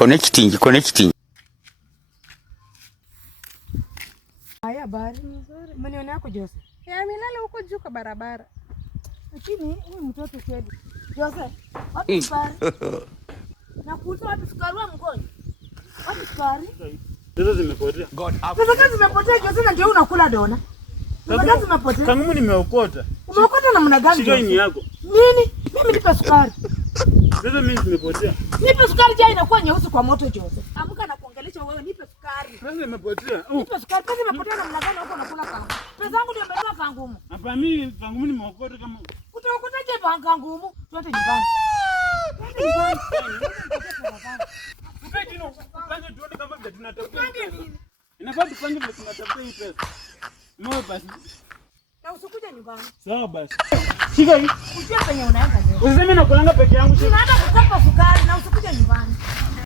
Connecting. Haya bari nzuri. Mnione yako Jose. Amelala huko juu kwa barabara. Lakini huyu mtoto kweli. Jose, wapi sukari? Na kuuza wapi sukari wa mgonjwa? Wapi sukari? Hizo zimepotea. Sasa zimepotea Jose na ndio unakula dona. Sasa zimepotea. Kangumu nimeokota. Umeokota namna gani? Shika ini yako. Nini? Mimi nipe sukari. Sasa mimi zimepotea. Nipe sukari jana inakuwa nyeusi kwa moto Jose. Amka na kuongelesha wewe nipe sukari. Sasa zimepotea. Nipe sukari. Pesa imepotea namna gani huko unakula kangu? Pesa yangu ndio imenunua kangumu. Hapa mimi kangumu nimeokota kama utaokotaje kangumu? Twende nyumbani. Twende nyumbani. Ukaje no upange tuone kama vile tunatafuta. Inafaa tupange vile tunatafuta hii pesa. Moyo basi. Na usikuje nyumbani. Sawa basi. Shika hii. Usiye penye unaenda leo. Usiseme na kulanga peke yangu. Unaenda kukopa sukari na usikuje nyumbani.